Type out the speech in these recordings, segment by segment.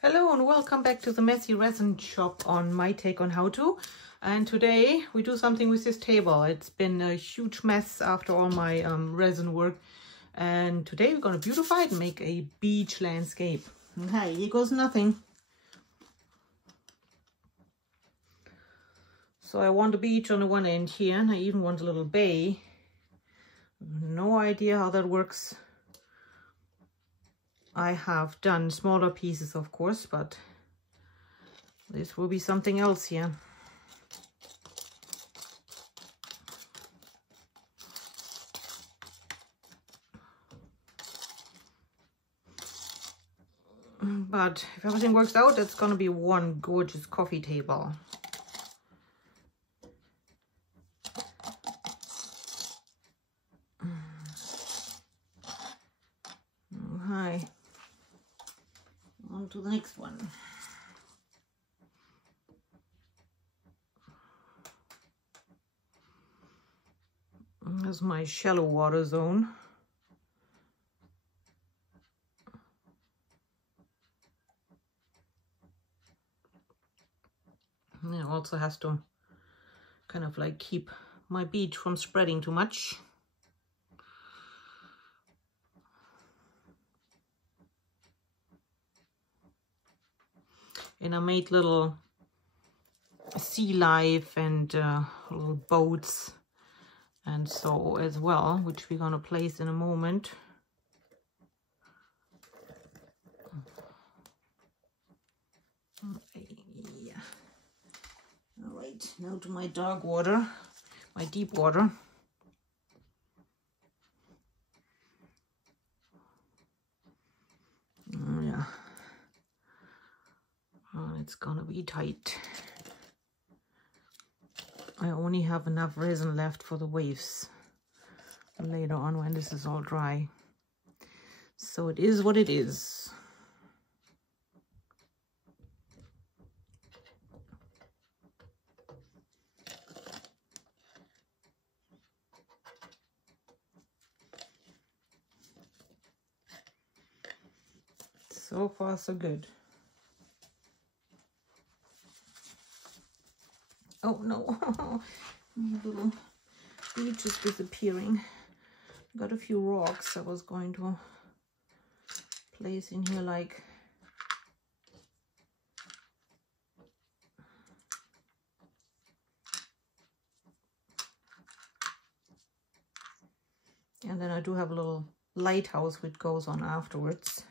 Hello and welcome back to the Messy Resin shop on my take on how to. And today we do something with this table. It's been a huge mess after all my resin work. And today we're going to beautify it and make a beach landscape. And hey, here goes nothing. So I want a beach on the one end here, and I even want a little bay. No idea how that works. I have done smaller pieces, of course, but this will be something else here. But if everything works out, it's going to be one gorgeous coffee table. Hi. On to the next one. There's my shallow water zone. And it also has to kind of like keep my beach from spreading too much. And I made little sea life and little boats and so as well, which we're gonna place in a moment. Yeah. All right, now to my dark water, my deep water. Oh, yeah. It's gonna be tight. I only have enough resin left for the waves later on when this is all dry. So it is what it is. So far, so good. Oh no, my little beach is disappearing. Got a few rocks I was going to place in here, like and then I do have a little lighthouse which goes on afterwards.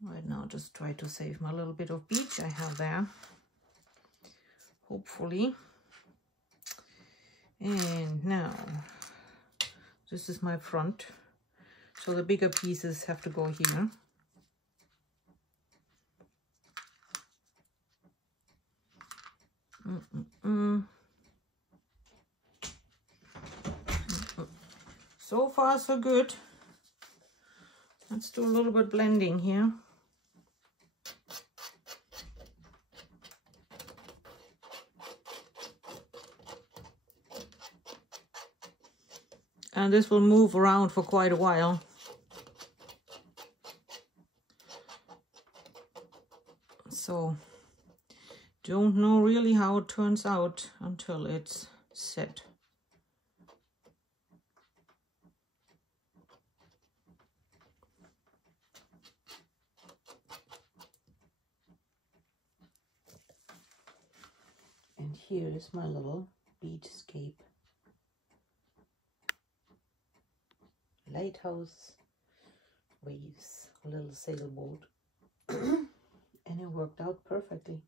Right now, just try to save my little bit of beach I have there. Hopefully. And now, this is my front. So the bigger pieces have to go here. So far, so good. Let's do a little bit blending here. And this will move around for quite a while. So, don't know really how it turns out until it's set. And here is my little beachscape. Lighthouse, waves, a little sailboat. And it worked out perfectly.